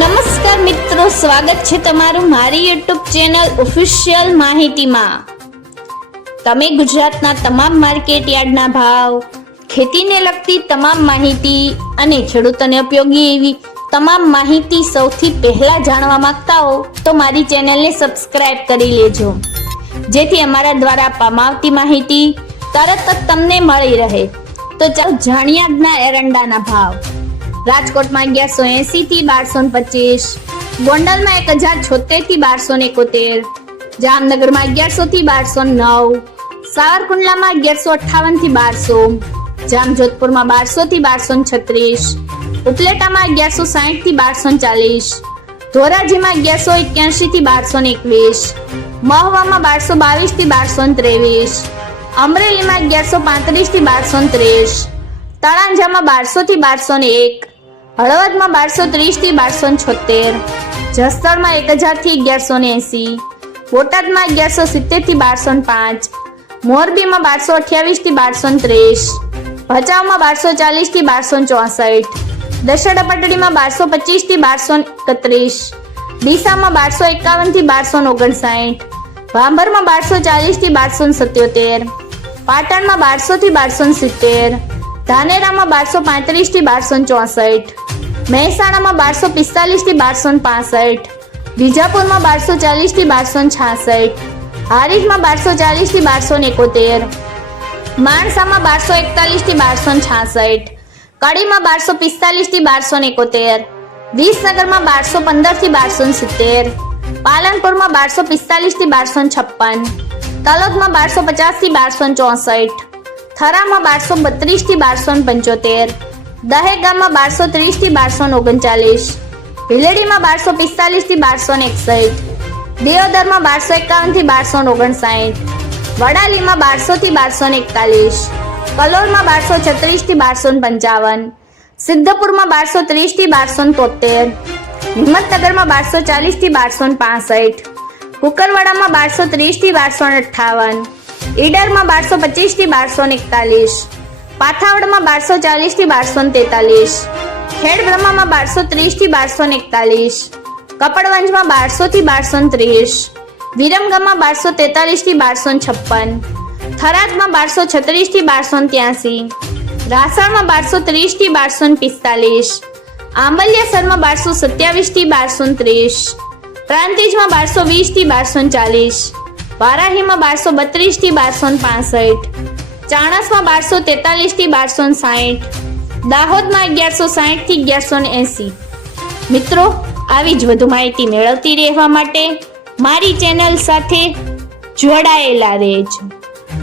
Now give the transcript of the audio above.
નમસ્કાર મિત્રો, સ્વાગત છે તમારું મારી યુટ્યુબ ચેનલ ઓફિશિયલ માહિતીમાં। તમે ગુજરાતના તમામ માર્કેટ યાર્ડના ભાવ, ખેતીને લગતી તમામ માહિતી અને ખેડૂતોને ઉપયોગી એવી તમામ માહિતી સૌથી પહેલા જાણવા માંગતા હો તો મારી ચેનલને સબસ્ક્રાઇબ કરી લેજો, જેથી અમારા દ્વારા આપવામાં આવતી માહિતી તરત જ તમને મળી રહે। તો ચાલો જાણીએ આજના એરંડાના ભાવ। રાજકોટમાં 1180 થી 1225, ગોંડલમાં 1076 થી 1271, જામનગરમાં 1100 થી 1209, સાવરકુંડલામાં 1158 થી 1200, જામજોધપુરમાં 1200 થી 1236, ઉપલેટામાં 1160 થી 1240, ધોરાજીમાં 1181 થી 1221, મહવામાં 1222 થી 1223, અમરેલીમાં 1135 થી 1230, તળાંજામાં 1200 થી 1201, હળવદમાં 1230 થી 1276, જસદણમાં 1000 થી 1180, બોટાદમાં 1170 થી 1205, મોરબીમાં 1228 થી 1230, ભચાઉમાં 1240 થી 1264, દશેડા પટડીમાં 1225 થી 1231, ડીસામાં 1251 થી 1259, ભાંભરમાં 1240 થી 1277, પાટણમાં 1200 થી 1270, ધાનેરામાં 1235 થી 1264, મહેસાણામાં 1245 થી 1265, વિજાપુરમાં 1240 થી 1266, હારીજમાં 1240 થી 1271, માણસામાં 1241 થી 1266, કડીમાં 1245 થી 1271, વિસનગરમાં 1215 થી 1270, પાલનપુરમાં 1245 થી 1256, તલોદમાં 1250 થી 1264, થરામાં 1232 થી 1275, દહેગામમાં 1230 થી 1239, ભીલડીમાં 1245 થી 1261, દિયોદરમાં 1251 થી 1259, વડાલીમાં 1200 થી 1241, કલોલમાં 1236 થી 1255, સિદ્ધપુરમાં 1230 થી 1273, હિંમતનગરમાં 1240 થી 1265, કુકરવાડામાં 1230 થી 1258, ઈડરમાં 1225 થી 1241, પાથાવડમાં 1240 થી 1243, ખેડબ્રહ્મામાં 1230 થી 1241, કપડવંજમાં 1200 થી 1230, વિરમગામમાં 1243 થી 1256, થરાદમાં 1236 થી 1283, રાસણમાં 1230 થી 1245, આંબલિયાસરમાં 1227 થી 1230, પ્રાંતિજમાં 1220 થી 1240, વારાહીમાં 1232 થી 1265, ચાણસમાં 1243 થી 1260, દાહોદમાં 1160 થી 1180। મિત્રો, આવી જ વધુ માહિતી મેળવતી રહેવા માટે મારી ચેનલ સાથે જોડાયેલા રહેજો।